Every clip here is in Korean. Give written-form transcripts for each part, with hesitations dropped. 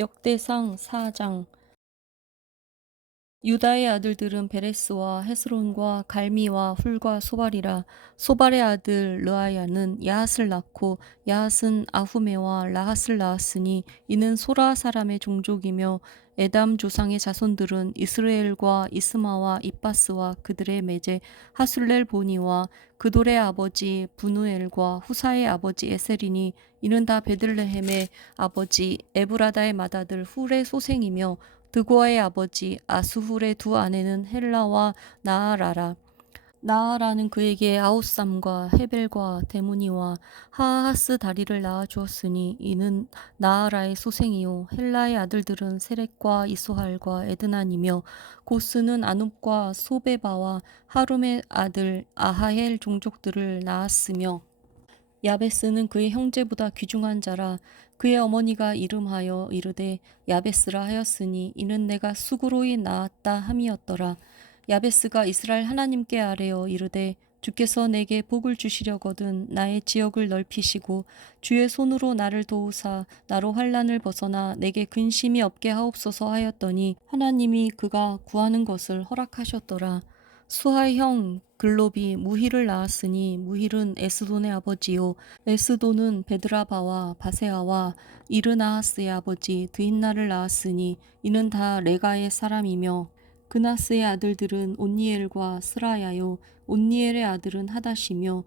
역대상 4장. 유다의 아들들은 베레스와 헤스론과 갈미와 훌과 소발이라. 소발의 아들 르아야는 야핫을 낳고 야핫은 아후메와 라핫을 낳았으니 이는 소라 사람의 종족이며 에담 조상의 자손들은 이스라엘과 이스마와 이빠스와 그들의 매제 하술렐 보니와 그돌의 아버지 분우엘과 후사의 아버지 에셀이니 이는 다 베들레헴의 아버지 에브라다의 맏아들 훌의 소생이며 드고아의 아버지 아수훌의 두 아내는 헬라와 나아라라. 나아라는 그에게 아웃삼과 헤벨과 데무니와 하하스 다리를 낳아 주었으니 이는 나아라의 소생이요 헬라의 아들들은 세렉과 이소할과 에드난이며 고스는 아눕과 소베바와 하룸의 아들 아하헬 종족들을 낳았으며 야베스는 그의 형제보다 귀중한 자라. 그의 어머니가 이름하여 이르되 야베스라 하였으니 이는 내가 수고로이 낳았다 함이었더라. 야베스가 이스라엘 하나님께 아뢰어 이르되 주께서 내게 복을 주시려거든 나의 지역을 넓히시고 주의 손으로 나를 도우사 나로 환난을 벗어나 내게 근심이 없게 하옵소서 하였더니 하나님이 그가 구하는 것을 허락하셨더라. 수하의 형 글롭이 무힐을 낳았으니 무힐은 에스돈의 아버지요 에스돈은 베드라바와 바세아와 이르나하스의 아버지 드힌나를 낳았으니 이는 다 레가의 사람이며 그나스의 아들들은 온니엘과 스라야요 온니엘의 아들은 하닷이며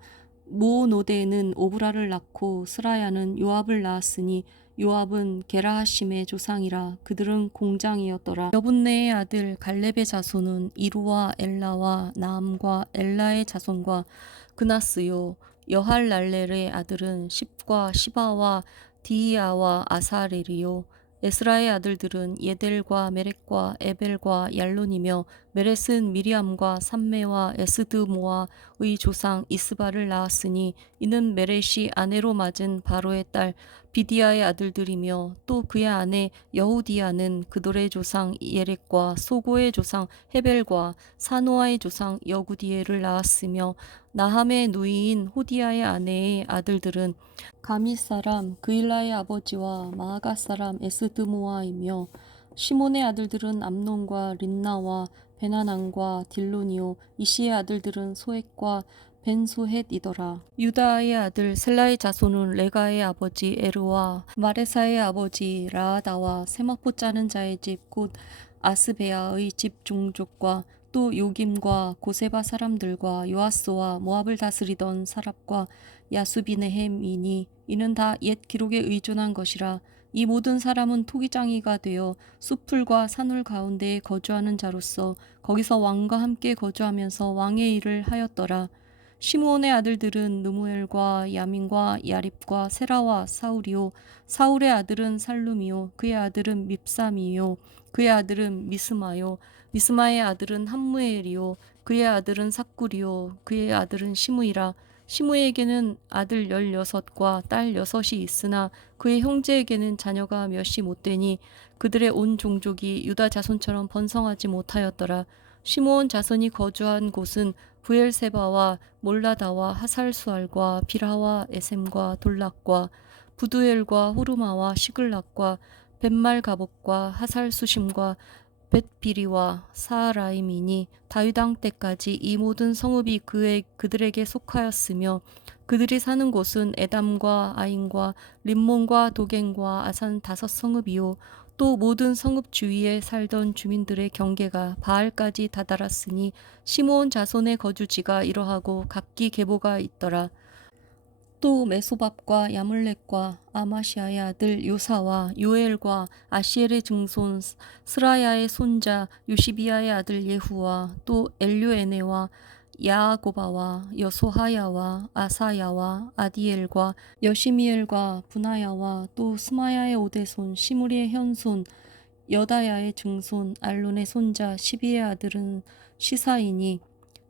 모노데는 오브라를 낳고 스라야는 요압을 낳았으니 요압은 게라하심의 조상이라. 그들은 공장이었더라. 여분네의 아들 갈렙의 자손은 이루와 엘라와 나암과 엘라의 자손과 그나스요 여할랄렐의 아들은 십과 시바와 디이아와 아사렐이요 에스라의 아들들은 예델과 메렉과 에벨과 얄론이며 메렛은 미리암과 삼메와 에스드모아의 조상 이스바를 낳았으니 이는 메렛이 아내로 맞은 바로의 딸 비디아의 아들들이며 또 그의 아내 여후디아는 그돌의 조상 예렉과 소고의 조상 헤벨과 사노아의 조상 여구디엘을 낳았으며 나함의 누이인 호디아의 아내의 아들들은 가미 사람 그일라의 아버지와 마아가 사람 에스드모아이며 시몬의 아들들은 암논과 린나와 베나난과 딜론이요 이시의 아들들은 소헷과 벤소헷이더라. 유다의 아들 셀라의 자손은 레가의 아버지 에르와 마레사의 아버지 라아다와 세마포 짜는 자의 집 곧 아스베아의 집 종족과 또 요김과 고세바 사람들과 요아스와 모압을 다스리던 사랍과 야수비네햄이니 이는 다 옛 기록에 의존한 것이라. 이 모든 사람은 토기장이가 되어 숲풀과 산울 가운데에 거주하는 자로서 거기서 왕과 함께 거주하면서 왕의 일을 하였더라. 시므온의 아들들은 느무엘과 야민과 야립과 세라와 사울이요 사울의 아들은 살룸이요 그의 아들은 밉삼이요 그의 아들은 미스마요 미스마의 아들은 함무엘이요 그의 아들은 삭굴이요 그의 아들은 시므이라. 시므에게는 아들 16과 딸 6이 있으나 그의 형제에게는 자녀가 몇이 못되니 그들의 온 종족이 유다 자손처럼 번성하지 못하였더라. 시므온 자손이 거주한 곳은 부엘세바와 몰라다와 하살수알과 빌하와 에셈과 돌락과 부두엘과 호르마와 시글락과 벳말가복과 하살수심과 벳비리와 사라임이니 다윗 왕 때까지 이 모든 성읍이 그들에게 속하였으며 그들이 사는 곳은 에담과 아인과 림몬과 도겐과 아산 5성읍이요 또 모든 성읍 주위에 살던 주민들의 경계가 바알까지 다다랐으니 시므온 자손의 거주지가 이러하고 각기 계보가 있더라. 또 메소밥과 야물렉과 아마시아의 아들 요사와 요엘과 아시엘의 증손 스라야의 손자 요시비아의 아들 예후와 또 엘료에네와 야아고바와 여소하야와 아사야와 아디엘과 여시미엘과 분하야와 또 스마야의 오대손 시므리의 현손 여다야의 증손 알론의 손자 시비의 아들은 시사이니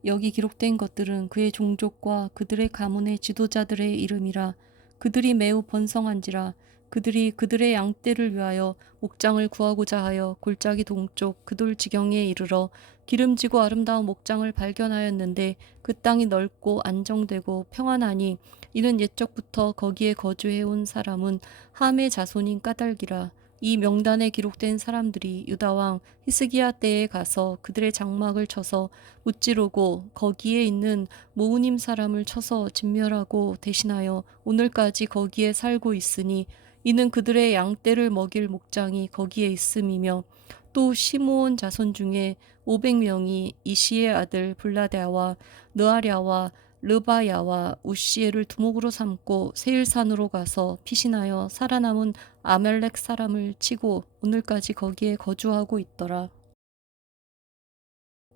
여기 기록된 것들은 그의 종족과 그들의 가문의 지도자들의 이름이라. 그들이 매우 번성한지라. 그들이 그들의 양떼를 위하여 목장을 구하고자 하여 골짜기 동쪽 그돌 지경에 이르러 기름지고 아름다운 목장을 발견하였는데 그 땅이 넓고 안정되고 평안하니 이는 옛적부터 거기에 거주해온 사람은 함의 자손인 까닭이라. 이 명단에 기록된 사람들이 유다 왕 히스기야 때에 가서 그들의 장막을 쳐서 무찌르고 거기에 있는 모우님 사람을 쳐서 진멸하고 대신하여 오늘까지 거기에 살고 있으니 이는 그들의 양떼를 먹일 목장이 거기에 있음이며 또 시므온 자손 중에 500명이 이시의 아들 블라데아와 느아랴와 르바야와 우시엘을 두목으로 삼고 세일산으로 가서 피신하여 살아남은 아멜렉 사람을 치고 오늘까지 거기에 거주하고 있더라.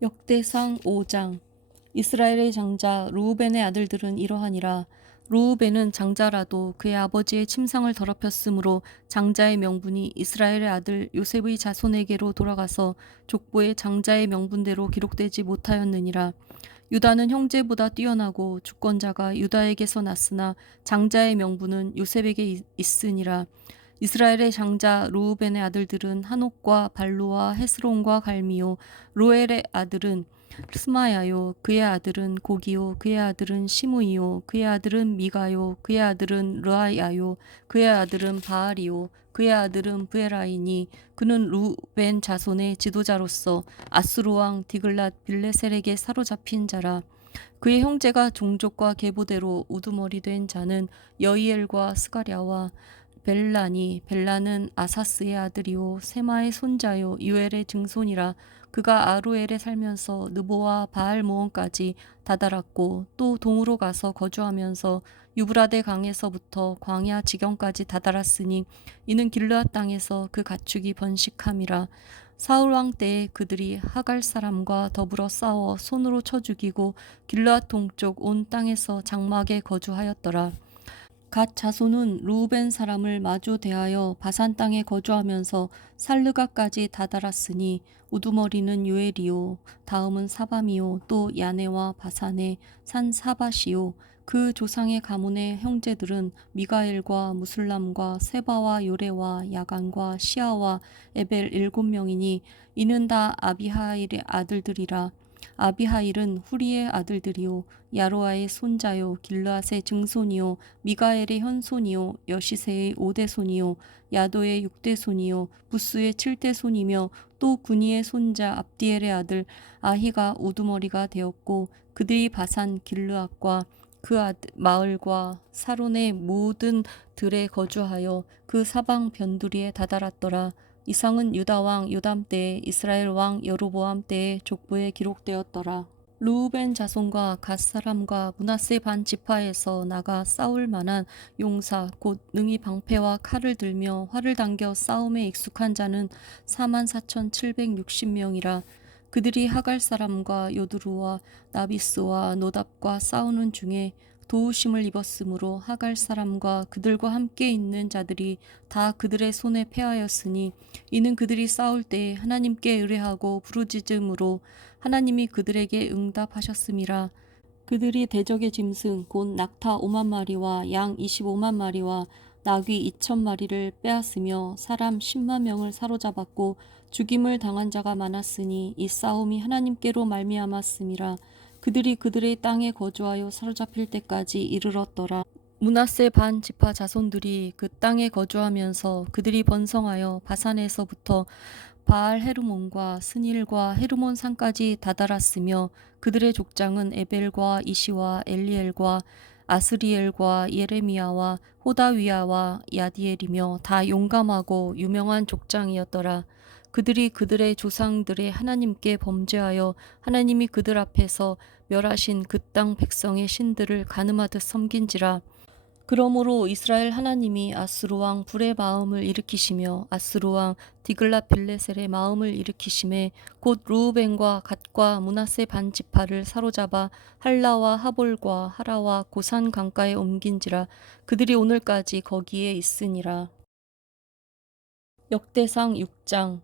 역대상 5장. 이스라엘의 장자 르우벤의 아들들은 이러하니라. 르우벤은 장자라도 그의 아버지의 침상을 더럽혔으므로 장자의 명분이 이스라엘의 아들 요셉의 자손에게로 돌아가서 족보의 장자의 명분대로 기록되지 못하였느니라. 유다는 형제보다 뛰어나고 주권자가 유다에게서 났으나 장자의 명분은 요셉에게 있으니라. 이스라엘의 장자 르우벤의 아들들은 한옥과 발로와 헤스론과 갈미요. 로엘의 아들은 스마야요. 그의 아들은 고기요. 그의 아들은 시므이요. 그의 아들은 미가요. 그의 아들은 르아야요. 그의 아들은 바알이요. 그의 아들은 브에라이니 그는 루벤 자손의 지도자로서 아수르 왕 디글랏 빌레셀에게 사로잡힌 자라. 그의 형제가 종족과 계보대로 우두머리 된 자는 여이엘과 스가랴와 벨라니. 벨라는 아사스의 아들이요 세마의 손자요 유엘의 증손이라. 그가 아루엘에 살면서 느보와 바알모온까지 다다랐고 또 동으로 가서 거주하면서 유브라데 강에서부터 광야 지경까지 다다랐으니 이는 길르앗 땅에서 그 가축이 번식함이라. 사울 왕 때에 그들이 하갈 사람과 더불어 싸워 손으로 쳐 죽이고 길르앗 동쪽 온 땅에서 장막에 거주하였더라. 갓 자손은 르우벤 사람을 마주 대하여 바산 땅에 거주하면서 살르가까지 다다랐으니 우두머리는 요엘이요 다음은 사밤이요 또 야네와 바산의 산 사밭이요. 그 조상의 가문의 형제들은 미가엘과 무술람과 세바와 요레와 야간과 시아와 에벨 7명이니 이는 다 아비하일의 아들들이라. 아비하일은 후리의 아들들이요 야로아의 손자요 길르앗의 증손이요 미가엘의 현손이요 여시세의 5대손이요 야도의 6대손이요 부스의 7대손이며 또 구니의 손자 압디엘의 아들 아히가 우두머리가 되었고 그들이 바산 길르앗과 그 마을과 사론의 모든 들에 거주하여 그 사방 변두리에 다다랐더라. 이상은 유다 왕 요담 때에 이스라엘 왕 여로보암 때에 족보에 기록되었더라. 르우벤 자손과 갓 사람과 므낫세 반 지파에서 나가 싸울 만한 용사 곧 능히 방패와 칼을 들며 활을 당겨 싸움에 익숙한 자는 44,760명이라. 그들이 하갈 사람과 요드루와 나비스와 노답과 싸우는 중에 도우심을 입었으므로 하갈 사람과 그들과 함께 있는 자들이 다 그들의 손에 패하였으니 이는 그들이 싸울 때 하나님께 의뢰하고 부르짖음으로 하나님이 그들에게 응답하셨음이라. 그들이 대적의 짐승 곧 낙타 5만 마리와 양 25만 마리와 나귀 2천 마리를 빼앗으며 사람 10만 명을 사로잡았고 죽임을 당한 자가 많았으니 이 싸움이 하나님께로 말미암았음이라. 그들이 그들의 땅에 거주하여 사로잡힐 때까지 이르렀더라. 므낫세 반 지파 자손들이 그 땅에 거주하면서 그들이 번성하여 바산에서부터 바알 헤르몬과 스닐과 헤르몬 산까지 다다랐으며 그들의 족장은 에벨과 이시와 엘리엘과 아스리엘과 예레미야와 호다위야와 야디엘이며 다 용감하고 유명한 족장이었더라. 그들이 그들의 조상들의 하나님께 범죄하여 하나님이 그들 앞에서 멸하신 그 땅 백성의 신들을 가늠하듯 섬긴지라. 그러므로 이스라엘 하나님이 아수르 왕 불의 마음을 일으키시며 아수르 왕 디글랏 빌레셀의 마음을 일으키심에 곧 르우벤과 갓과 므낫세 반 지파를 사로잡아 할라와 하볼과 하라와 고산 강가에 옮긴지라. 그들이 오늘까지 거기에 있으니라. 역대상 6장.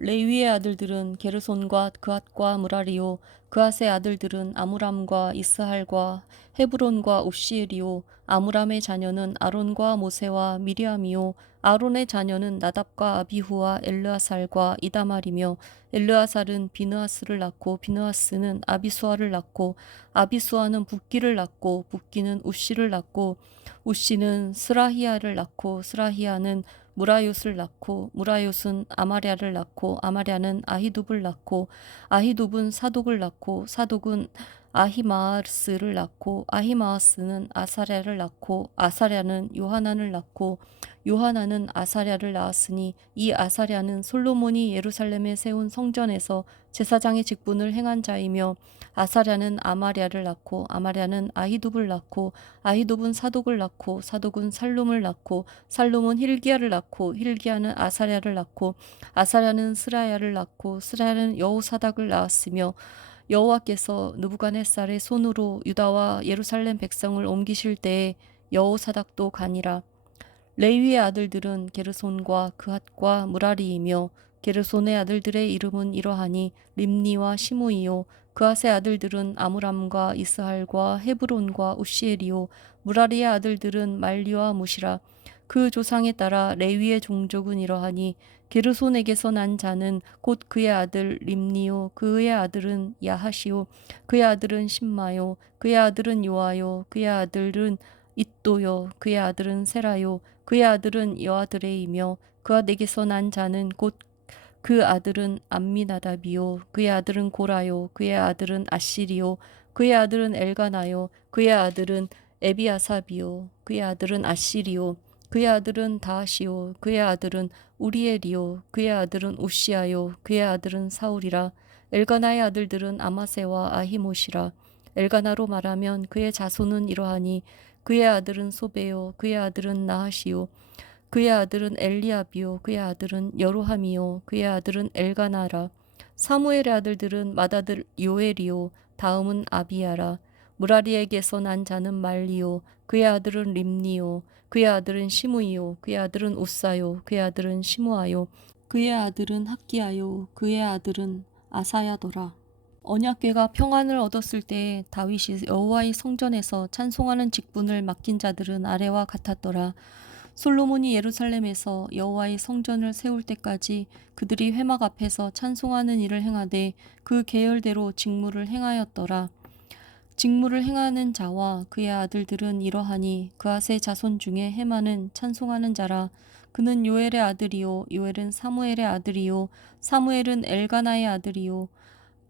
레위의 아들들은 게르손과 그앗과 무라리요 그앗의 아들들은 아므람과 이스할과 헤브론과 옵시엘이요 아므람의 자녀는 아론과 모세와 미리암이요 아론의 자녀는 나답과 아비후와 엘르아살과 이다말이며 엘르아살은 비느하스를 낳고 비느하스는 아비수아를 낳고 아비수아는 붓기를 낳고 붓기는 우시를 낳고 우시는 스라히야를 낳고 스라히야는 무라요스를 낳고 무라요스는 아마랴를 낳고 아마랴는 아히둡을 낳고 아히둡은 사독을 낳고 사독은 아히마아스를 낳고 아히마아스는 아사랴를 낳고 아사랴는 요하난을 낳고 요하난은 아사랴를 낳았으니 이 아사랴는 솔로몬이 예루살렘에 세운 성전에서 제사장의 직분을 행한 자이며 아사랴는 아마랴를 낳고 아마랴는 아히둡을 낳고 아히둡은 사독을 낳고 사독은 살룸을 낳고 살룸은 힐기야를 낳고 힐기야는 아사랴를 낳고 아사랴는 스라야를 낳고 스라야는 여호사닥을 낳았으며 여호와께서 느부갓네살의 손으로 유다와 예루살렘 백성을 옮기실 때에 여호사닥도 가니라. 레위의 아들들은 게르손과 그핫과 무라리이며 게르손의 아들들의 이름은 이러하니 림니와 시므이요 그핫의 아들들은 아므람과 이스할과 헤브론과 우시엘이요 무라리의 아들들은 말리와 무시라. 그 조상에 따라 레위의 종족은 이러하니 게르손에게서 난 자는 곧 그의 아들 림니요 그의 아들은 야하시요 그의 아들은 심마요 그의 아들은 요아요 그의 아들은 잇도요 그의 아들은 세라요 그의 아들은 여아드레이며 그와 내게서 난 자는 곧 그 아들은 암미나답이요 그의 아들은 고라요 그의 아들은 아시리요 그의 아들은 엘가나요 그의 아들은 에비아삽이요 그의 아들은 아시리요 그의 아들은 다하시요 그의 아들은 우리엘이요 그의 아들은 우시아요 그의 아들은 사울이라. 엘가나의 아들들은 아마세와 아히모시라. 엘가나로 말하면 그의 자손은 이러하니 그의 아들은 소베요 그의 아들은 나하시요 그의 아들은 엘리압이요 그의 아들은 여로함이요 그의 아들은 엘가나라. 사무엘의 아들들은 맏아들 요엘이요 다음은 아비야라. 무라리에게서 난 자는 말리요 그의 아들은 림니요 그의 아들은 시므이요 그의 아들은 우사요 그의 아들은 시므아요 그의 아들은 학기야요 그의 아들은 아사야더라. 언약궤가 평안을 얻었을 때 다윗이 여호와의 성전에서 찬송하는 직분을 맡긴 자들은 아래와 같았더라. 솔로몬이 예루살렘에서 여호와의 성전을 세울 때까지 그들이 회막 앞에서 찬송하는 일을 행하되 그 계열대로 직무를 행하였더라. 직무를 행하는 자와 그의 아들들은 이러하니 그앗의 자손 중에 헤만은 찬송하는 자라. 그는 요엘의 아들이요 요엘은 사무엘의 아들이요 사무엘은 엘가나의 아들이요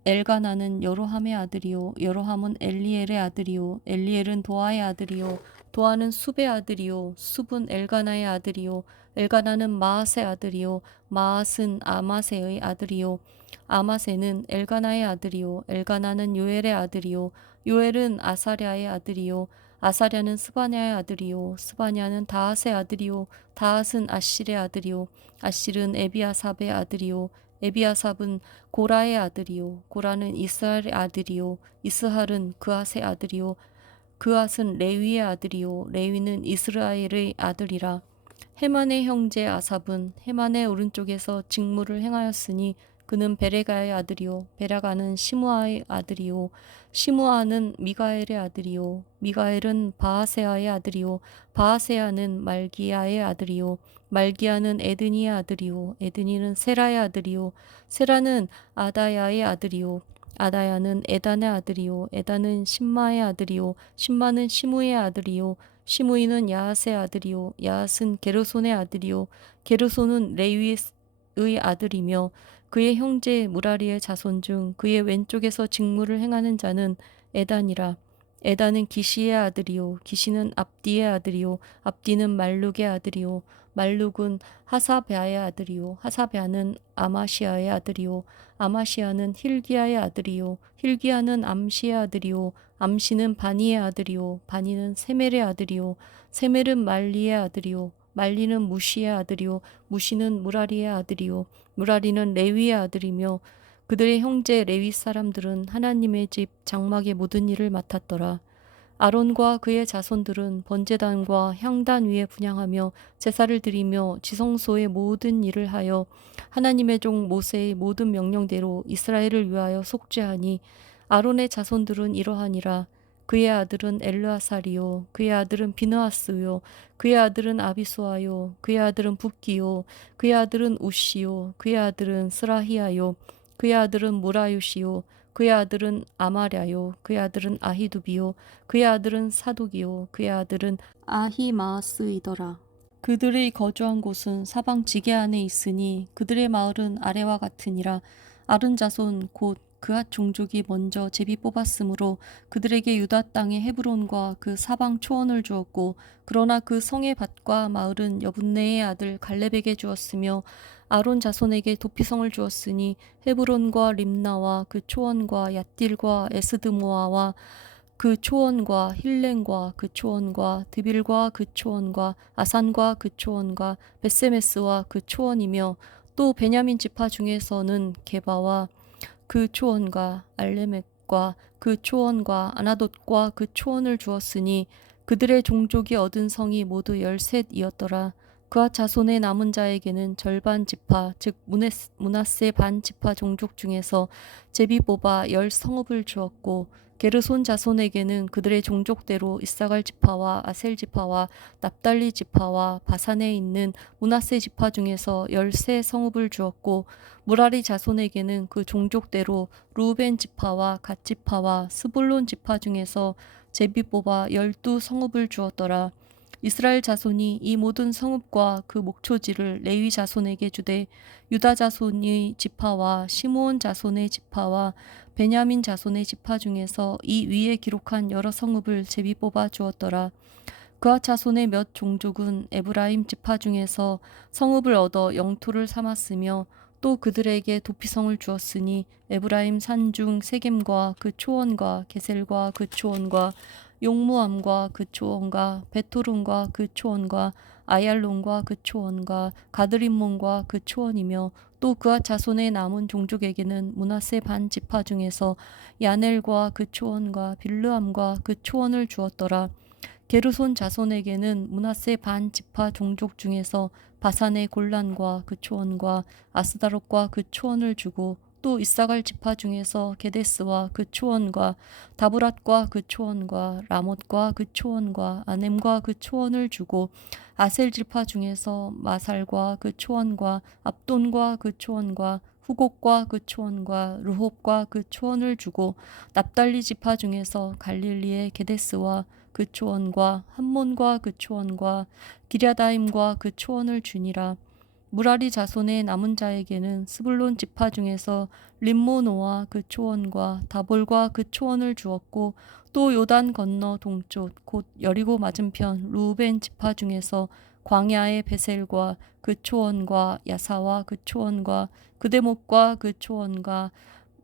엘가나는 여로함의 아들이요 여로함은 엘리엘의 아들이요 엘리엘은 도아의 아들이요 도아는 숲의 아들이요 숲은 엘가나의 아들이요 엘가나는 마앗의 아들이요 마앗은 아마세의 아들이요 아마세는 엘가나의 아들이요 엘가나는 요엘의 아들이요 요엘은 아사랴의 아들이요 아사랴는 스바냐의 아들이요 스바냐는 다핫의 아들이요 다핫은 아실의 아들이요 아실은 에비아삽의 아들이요 에비아삽은 고라의 아들이요 고라는 이스할의 아들이요 이스할은 그앗의 아들이요 그앗은 레위의 아들이요 레위는 이스라엘의 아들이라. 헤만의 형제 아삽은 헤만의 오른쪽에서 직무를 행하였으니 그는 베레가의 아들이요 베라가는 시므아의 아들이요 시므아는 미가엘의 아들이요 미가엘은 바하세아의 아들이요 바하세아는 말기야의 아들이요 말기야는 에드니의 아들이요 에드니는 세라의 아들이요 세라는 아다야의 아들이요 아다야는 에단의 아들이요 에단은 심마의 아들이요 심마는 시므의 아들이요 시므이는 야핫의 아들이요 야핫은 게르손의 아들이요 게르손은 레위의 아들이며 그의 형제 무라리의 자손 중 그의 왼쪽에서 직무를 행하는 자는 에단이라. 에단은 기시의 아들이요 기시는 압디의 아들이요 압디는 말룩의 아들이요 말룩은 하사베아의 아들이요 하사베아는 아마시아의 아들이요 아마시아는 힐기야의 아들이요 힐기야는 암시의 아들이요 암시는 바니의 아들이요 바니는 세멜의 아들이요 세멜은 말리의 아들이요 말리는 무시의 아들이요 무시는 무라리의 아들이요 무라리는 레위의 아들이며 그들의 형제 레위 사람들은 하나님의 집 장막의 모든 일을 맡았더라. 아론과 그의 자손들은 번제단과 향단 위에 분향하며 제사를 드리며 지성소의 모든 일을 하여 하나님의 종 모세의 모든 명령대로 이스라엘을 위하여 속죄하니 아론의 자손들은 이러하니라. 그의 아들은 엘르아살이요 그의 아들은 비느하스요 그의 아들은 아비수아요 그의 아들은 붓기요 그의 아들은 우시요 그의 아들은 스라히야요 그의 아들은 무라요시요 그의 아들은 아마랴요 그의 아들은 아히두비요 그의 아들은 사독이요 그의 아들은 아히마아스이더라. 그들의 거주한 곳은 사방 지게 안에 있으니 그들의 마을은 아래와 같으니라. 아른 자손 곧 그앗 종족이 먼저 제비 뽑았으므로 그들에게 유다 땅의 헤브론과 그 사방 초원을 주었고, 그러나 그 성의 밭과 마을은 여분네의 아들 갈렙에게 주었으며 아론 자손에게 도피성을 주었으니 헤브론과 림나와 그 초원과 얏딜과 에스드모아와 그 초원과 힐렌과 그 초원과 드빌과 그 초원과 아산과 그 초원과 베세메스와 그 초원이며, 또 베냐민 지파 중에서는 게바와 그 초원과 알레멕과 그 초원과 아나돗과 그 초원을 주었으니 그들의 종족이 얻은 성이 모두 13이었더라. 그와 자손의 남은 자에게는 절반 지파 즉 므낫세 반 지파 종족 중에서 제비 뽑아 10성읍을 주었고, 게르손 자손에게는 그들의 종족대로 이사갈 지파와 아셀 지파와 납달리 지파와 바산에 있는 므낫세 지파 중에서 13성읍을 주었고, 무라리 자손에게는 그 종족대로 루벤 지파와 갓 지파와 스불론 지파 중에서 제비 뽑아 12성읍을 주었더라. 이스라엘 자손이 이 모든 성읍과 그 목초지를 레위 자손에게 주되, 유다 자손의 지파와 시므온 자손의 지파와 베냐민 자손의 지파 중에서 이 위에 기록한 여러 성읍을 제비 뽑아 주었더라. 그와 자손의 몇 종족은 에브라임 지파 중에서 성읍을 얻어 영토를 삼았으며, 또 그들에게 도피성을 주었으니 에브라임 산중 세겜과 그 초원과 게셀과 그 초원과 용무암과 그 초원과 베토름과 그 초원과 아얄론과 그 초원과 가드림몬과 그 초원이며, 또 그와 자손의 남은 종족에게는 므낫세 반 지파 중에서 야넬과 그 초원과 빌르암과 그 초원을 주었더라. 게르손 자손에게는 므낫세 반 지파 종족 중에서 바산의 골란과 그 초원과 아스다롯과 그 초원을 주고, 또 이사갈 지파 중에서 게데스와 그 초원과 다브랏과 그 초원과 라못과 그 초원과 아넴과 그 초원을 주고, 아셀 지파 중에서 마살과 그 초원과 압돈과 그 초원과 후곡과 그 초원과 르홉과 그 초원을 주고, 납달리 지파 중에서 갈릴리의 게데스와 그 초원과 함몬과 그 초원과 기랴다임과 그 초원을 주니라. 무라리 자손의 남은 자에게는 스불론 지파 중에서 림모노와 그 초원과 다볼과 그 초원을 주었고, 또 요단 건너 동쪽 곧 여리고 맞은편 루벤 지파 중에서 광야의 베셀과 그 초원과 야사와 그 초원과 그대목과 그 초원과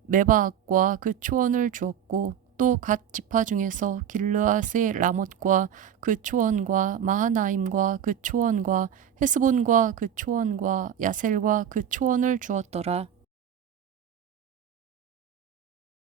메바악과 그 초원을 주었고, 또 갓 지파 중에서 길르앗의 라못과 그 초원과 마하나임과 그 초원과 헤스본과 그 초원과 야셀과 그 초원을 주었더라.